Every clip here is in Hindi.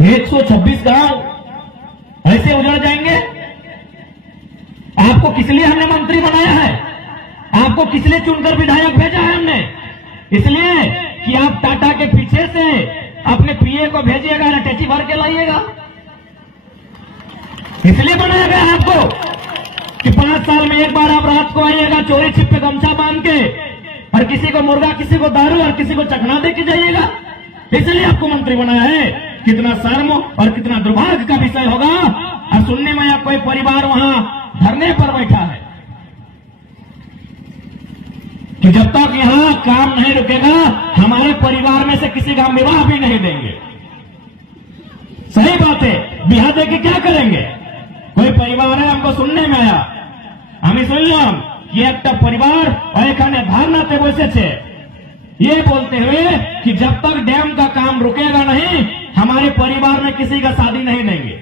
126 गांव ऐसे उजड़ जाएंगे? आपको किस लिए हमने मंत्री बनाया है? आपको किस लिए चुनकर विधायक भेजा है हमने? इसलिए कि आप टाटा के पीछे से अपने पीए को भेजिएगा, अटैची भर के लाइएगा। इसलिए बनाया गया आपको कि 5 साल में एक बार आप रात को आइएगा, चोरी छिप पे गमछा बांध के, और किसी को मुर्गा, किसी को दारू और किसी को चखना दे के जाइएगा। इसलिए आपको मंत्री बनाया है। कितना शर्म और कितना दुर्भाग्य का विषय होगा। और सुनने में कोई परिवार वहां धरने पर बैठा है कि जब तक यहां काम नहीं रुकेगा हमारे परिवार में से किसी का विवाह भी नहीं देंगे। सही बात है, ब्याह दे के क्या करेंगे? कोई परिवार है, हमको सुनने में आया, हमें सुनलाम कि एक परिवार और एक धारणा थे वैसे थे, ये बोलते हुए कि जब तक डैम का काम रुकेगा नहीं हमारे परिवार में किसी का शादी नहीं देंगे।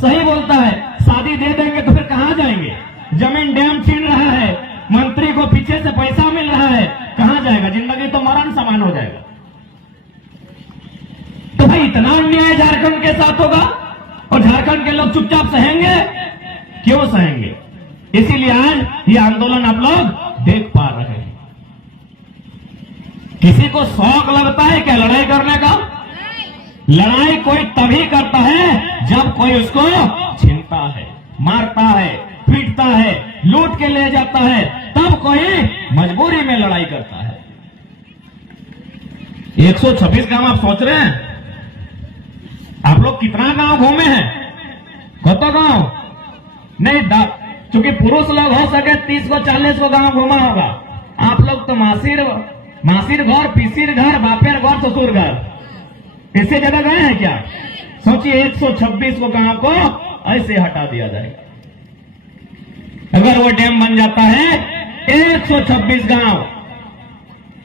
सही बोलता है, शादी दे देंगे तो फिर कहां जाएंगे? जमीन डैम छीन रहा है, मंत्री को पीछे से पैसा मिल रहा है, कहां जाएगा? जिंदगी तो मरण समान हो जाएगा। तो भाई इतना अन्याय झारखंड के साथ होगा और झारखंड के लोग चुपचाप सहेंगे? क्यों सहेंगे? इसीलिए आज ये आंदोलन आप लोग देख पा रहे हैं। किसी को शौक लगता है क्या लड़ाई करने का? लड़ाई कोई तभी करता है जब कोई उसको छीनता है, मारता है, पीटता है, लूट के ले जाता है, तब कोई मजबूरी में लड़ाई करता है। 126 गांव आप सोच रहे हैं? आप लोग कितना गांव घूमे हैं? कतो गांव नहीं, चूंकि पुरुष लोग हो सके 30 को 40 को गांव घूमा होगा। आप लोग तो मासिर घर, पीसिर घर, बापेर घर, ससुर घर, इससे ज्यादा गए हैं क्या? सोचिए 126 को गांव को ऐसे हटा दिया जाएगा। अगर वो डैम बन जाता है 126 गांव,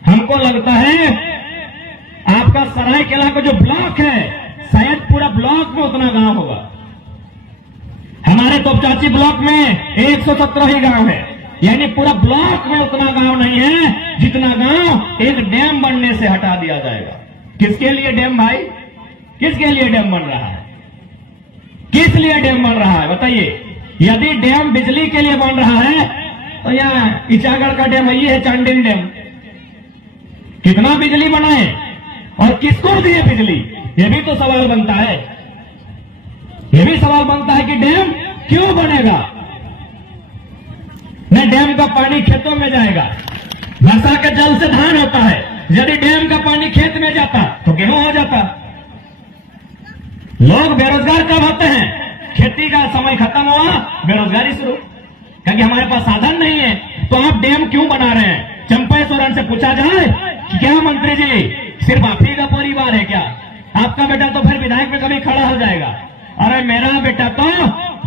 हमको लगता है आपका सरायकेला का जो ब्लॉक है शायद पूरा ब्लॉक में उतना गांव होगा। हमारे तोपचाची ब्लॉक में 117 ही गांव है, यानी पूरा ब्लॉक में उतना गांव नहीं है जितना गांव एक डैम बनने से हटा दिया जाएगा। किसके लिए डैम भाई? किसके लिए डैम बन रहा है? किस लिए डैम बन रहा है बताइए? यदि डैम बिजली के लिए बन रहा है तो यहाँ इचागढ़ का डैम ये है, चांडिल डैम, कितना बिजली बनाए और किसको दिए बिजली? ये भी तो सवाल बनता है। ये भी सवाल बनता है कि डैम क्यों बनेगा? न डैम का पानी खेतों में जाएगा, वर्षा के जल से धान होता है। यदि डैम का पानी खेत में जाता तो गेहूं हो जाता। लोग बेरोजगार कब होते हैं? खेती का समय खत्म हुआ, बेरोजगारी शुरू, क्योंकि हमारे पास साधन नहीं है। तो आप डैम क्यों बना रहे हैं? चंपा सोरेन से पूछा जाए कि क्या मंत्री जी सिर्फ आप ही का परिवार है क्या? आपका बेटा तो फिर विधायक में कभी खड़ा हो जाएगा। अरे मेरा बेटा तो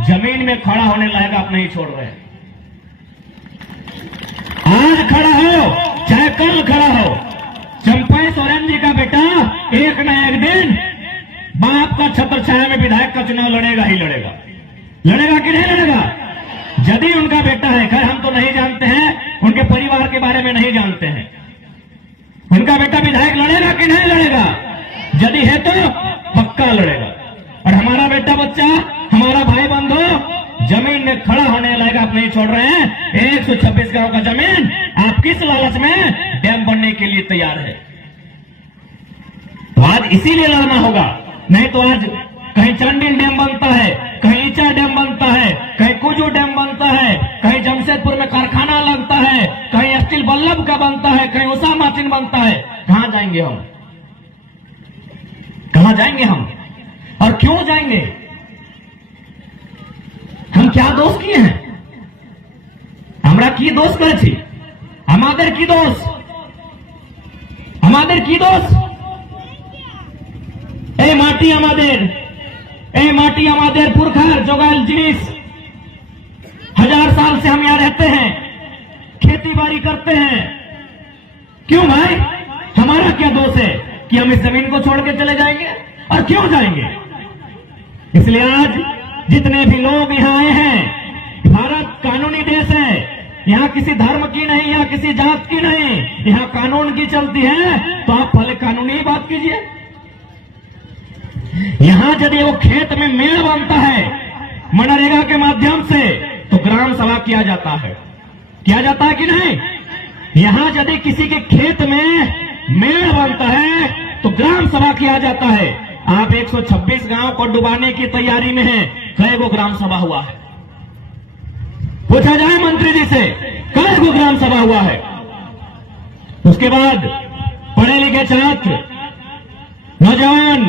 जमीन में खड़ा होने लायक आप नहीं छोड़ रहे। आज खड़ा हो चाहे कल खड़ा हो, चंपा सोरेन जी का बेटा एक न एक दिन बाप का छत्र छाया में विधायक का चुनाव लड़ेगा ही लड़ेगा। लड़ेगा कि नहीं लड़ेगा? यदि उनका बेटा है, खैर हम तो नहीं जानते हैं, उनके परिवार के बारे में नहीं जानते हैं, उनका बेटा विधायक लड़ेगा कि नहीं लड़ेगा? यदि है तो पक्का लड़ेगा। और हमारा बेटा बच्चा, हमारा भाई बंधु जमीन में खड़ा होने लायक आप नहीं छोड़ रहे हैं। 126 गांव का जमीन आप किस लालच में डैम बनने के लिए तैयार है? तो आज इसीलिए लड़ना होगा, नहीं तो आज कहीं चांडिल डैम बनता है, कहीं ईचा डैम बनता है, कहीं कुजू डैम बनता है, कहीं जमशेदपुर में कारखाना लगता है, कहीं स्टील बल्लभ का बनता है, कहीं उषा मार्टिन बनता है। कहां जाएंगे हम? कहां जाएंगे हम? और क्यों जाएंगे? हम क्या दोष किए हैं? हमरा की दोष करे छी? हमारे की दोष, हमारे की दोष। ए माटी हमारे पुरखा जोगाल जिनिस, 1000 साल से हम यहां रहते हैं, खेती बाड़ी करते हैं। क्यों भाई? हमारा क्या दोष है कि हम इस जमीन को छोड़ के चले जाएंगे? और क्यों जाएंगे? इसलिए आज जितने भी लोग यहाँ आए हैं, भारत कानूनी देश है, यहाँ किसी धर्म की नहीं, यहाँ किसी जात की नहीं, यहाँ कानून की चलती है। तो आप पहले कानूनी बात कीजिए। यहां यदि वो खेत में मेड़ बनता है मनरेगा के माध्यम से तो ग्राम सभा किया जाता है कि नहीं? यहां यदि किसी के खेत में मेड़ बनता है तो ग्राम सभा किया जाता है। आप 126 गांव को डुबाने की तैयारी में हैं, कई गो ग्राम सभा हुआ है? पूछा जाए मंत्री जी से, कई गो ग्राम सभा हुआ है? उसके बाद पढ़े लिखे छात्र, नौजवान,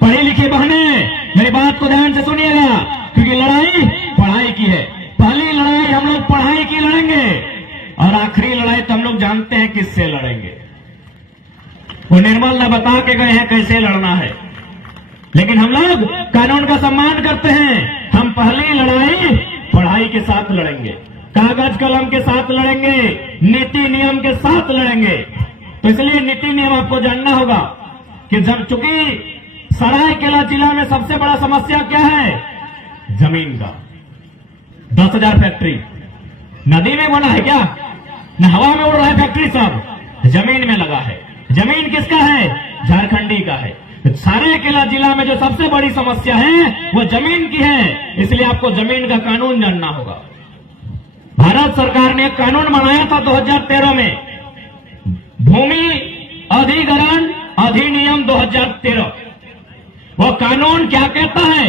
पढ़ी लिखी बहनें, मेरी बात को ध्यान से सुनिएगा, क्योंकि लड़ाई पढ़ाई की है। पहली लड़ाई हम लोग पढ़ाई की लड़ेंगे और आखिरी लड़ाई तो हम लोग जानते हैं किससे लड़ेंगे। वो निर्मल ने बता के गए हैं कैसे लड़ना है, लेकिन हम लोग कानून का सम्मान करते हैं। हम पहली लड़ाई पढ़ाई के साथ लड़ेंगे, कागज कलम के साथ लड़ेंगे, नीति नियम के साथ लड़ेंगे। तो इसलिए नीति नियम आपको जानना होगा कि जब चूंकि सरायकेला जिला में सबसे बड़ा समस्या क्या है? जमीन का। 10,000 फैक्ट्री नदी में बना है क्या? न हवा में उड़ रहा है फैक्ट्री, सब जमीन में लगा है। जमीन किसका है? झारखंडी का है। सरायकेला जिला में जो सबसे बड़ी समस्या है वो जमीन की है, इसलिए आपको जमीन का कानून जानना होगा। भारत सरकार ने एक कानून बनाया था 2013 में, भूमि अधिग्रहण अधिनियम 2013। वो कानून क्या कहता है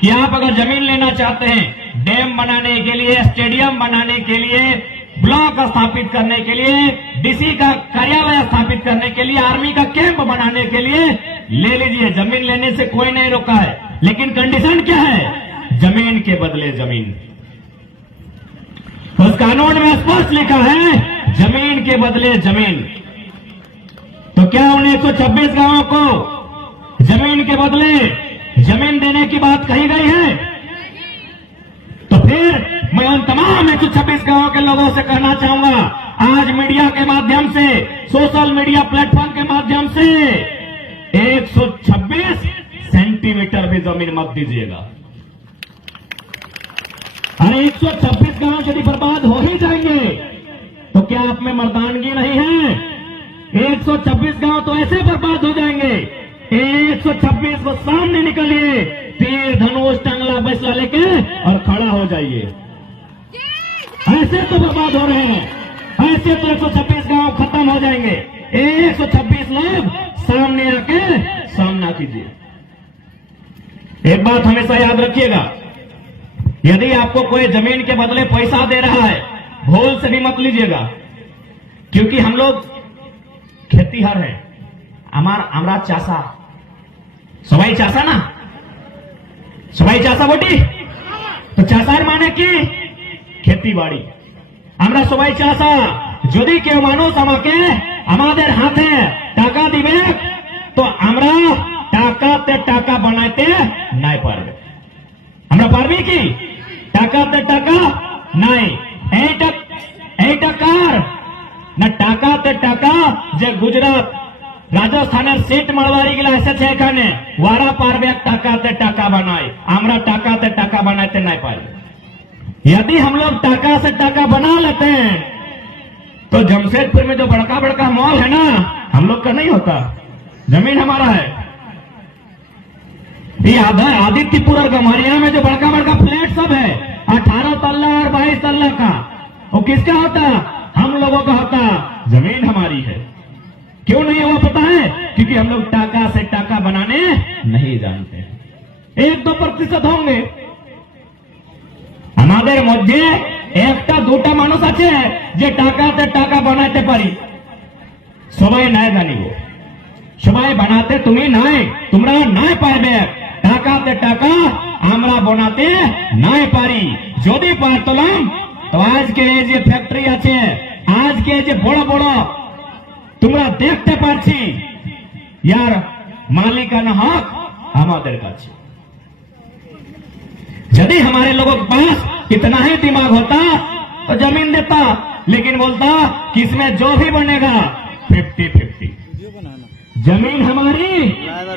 कि आप अगर जमीन लेना चाहते हैं, डैम बनाने के लिए, स्टेडियम बनाने के लिए, ब्लॉक स्थापित करने के लिए, डीसी का कार्यालय स्थापित करने के लिए, आर्मी का कैंप बनाने के लिए ले लीजिए। जमीन लेने से कोई नहीं रोका है, लेकिन कंडीशन क्या है? जमीन के बदले जमीन। उस कानून में स्पष्ट लिखा है जमीन के बदले जमीन। तो क्या उन 126 गांवों को जमीन के बदले जमीन देने की बात कही गई है? तो फिर मैं उन तमाम 126 गांवों के लोगों से कहना चाहूंगा, आज मीडिया के माध्यम से, सोशल मीडिया प्लेटफॉर्म के माध्यम से 126 सेंटीमीटर भी जमीन मत दीजिएगा। अरे 126 गांव यदि बर्बाद हो ही जाएंगे तो क्या आप में मर्दानगी नहीं है? 126 गांव तो ऐसे बर्बाद हो जाएंगे। 126 को सामने निकलिए, तीर धनुष टांगला बैसला लेके और खड़ा हो जाइए। ऐसे तो बर्बाद हो रहे हैं, ऐसे तो 126 गांव खत्म हो जाएंगे। 126 लोग सामने आके सामना कीजिए। एक बात हमेशा याद रखिएगा, यदि आपको कोई जमीन के बदले पैसा दे रहा है, भूल से भी मत लीजिएगा, क्योंकि हम लोग खेतीहर हैं। हमारा चासा, सबाई चासा ना, सबाई चासा बोटी, तो चाषार माने की खेती बाड़ी। আমরা সবাই চাষা, যদি কেউ মানুষ আমাকে আমাদের হাতে টাকা দিবে তো আমরা টাকাতে টাকা বানাইতে নাই পারবে। আমরা পারবি কি? টাকাতে টাকা নাই। এইটা কার না? টাকাতে টাকা যে গুজরাট রাজস্থানের সিট মারওয়ারি গুলা এসেছে এখানে, ওরা পারবে টাকাতে টাকা বানায়, আমরা টাকাতে টাকা বানাইতে নাই পারবে। यदि हम लोग टाका से टाका बना लेते हैं तो जमशेदपुर में जो बड़का बड़का मॉल है ना, हम लोग का नहीं होता, जमीन हमारा है। ये आदित्यपुर और गम्हरिया में जो बड़का बड़का फ्लैट सब है, 18 तल्ला और 22 तल्ला का, वो किसका होता? हम लोगों का होता। जमीन हमारी है। क्यों नहीं हुआ पता है? क्योंकि हम लोग टाका से टाका बनाने नहीं जानते। 1-2% होंगे আমাদের মধ্যে, একটা দুটা মানুষ আছে যে টাকাতে টাকা বানাতে পারি, সবাই নাই জানিব, সবাই বানাতে তুমি নাই, তোমরা নাই পারবে। টাকাতে টাকা আমরা বানাতে নাই পারি। যদি পারতাম তো আজকে এই যে ফ্যাক্টরি আছে, আজকে যে বড় বড় তোমরা দেখতে পাচ্ছি, ইয়ার মালিকানা হক আমাদের কাছে। यदि हमारे लोगों के पास इतना ही दिमाग होता तो जमीन देता, लेकिन बोलता कि इसमें जो भी बनेगा 50-50, जमीन हमारी,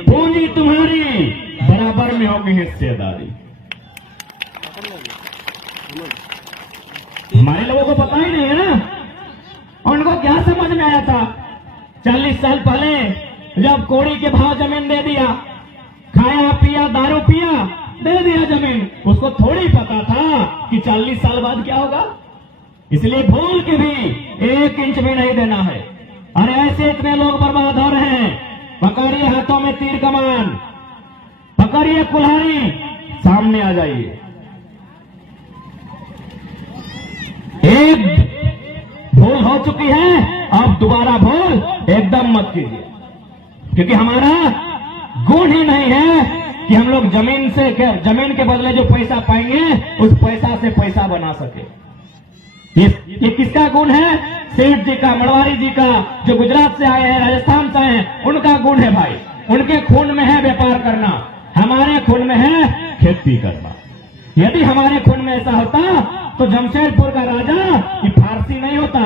पूंजी तुम्हारी, बराबर में होगी हिस्सेदारी। हमारे लोगों को पता ही नहीं है ना, उनको क्या समझ में आया था 40 साल पहले जब कोड़ी के भाव जमीन दे दिया, खाया पिया दारू पिया, दे दिया जमीन। उसको थोड़ी पता था कि 40 साल बाद क्या होगा। इसलिए भूल के भी 1 इंच भी नहीं देना है। और ऐसे इतने लोग बर्बाद हो रहे हैं। पकड़िए हाथों में तीर कमान, पकड़िए कुल्हाड़ी, सामने आ जाइए। एक भूल हो चुकी है, अब दोबारा भूल एकदम मत कीजिए, क्योंकि हमारा गुण ही नहीं है कि हम लोग जमीन के बदले जो पैसा पाएंगे उस पैसा से पैसा बना सके। ये किसका गुण है? सेठ जी का, मड़वारी जी का, जो गुजरात से आए हैं, राजस्थान से आए हैं, उनका गुण है भाई। उनके खून में है व्यापार करना, हमारे खून में है खेती करना। यदि हमारे खून में ऐसा होता तो जमशेदपुर का राजा ये फारसी नहीं होता।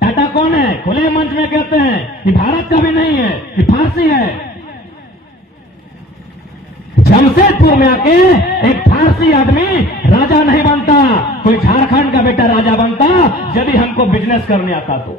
टाटा कौन है? खुले मंच में कहते हैं कि भारत का भी नहीं है, ये फारसी है। जमशेदपुर में आके एक फारसी आदमी राजा नहीं बनता, कोई झारखंड का बेटा राजा बनता, यदि हमको बिजनेस करने आता तो।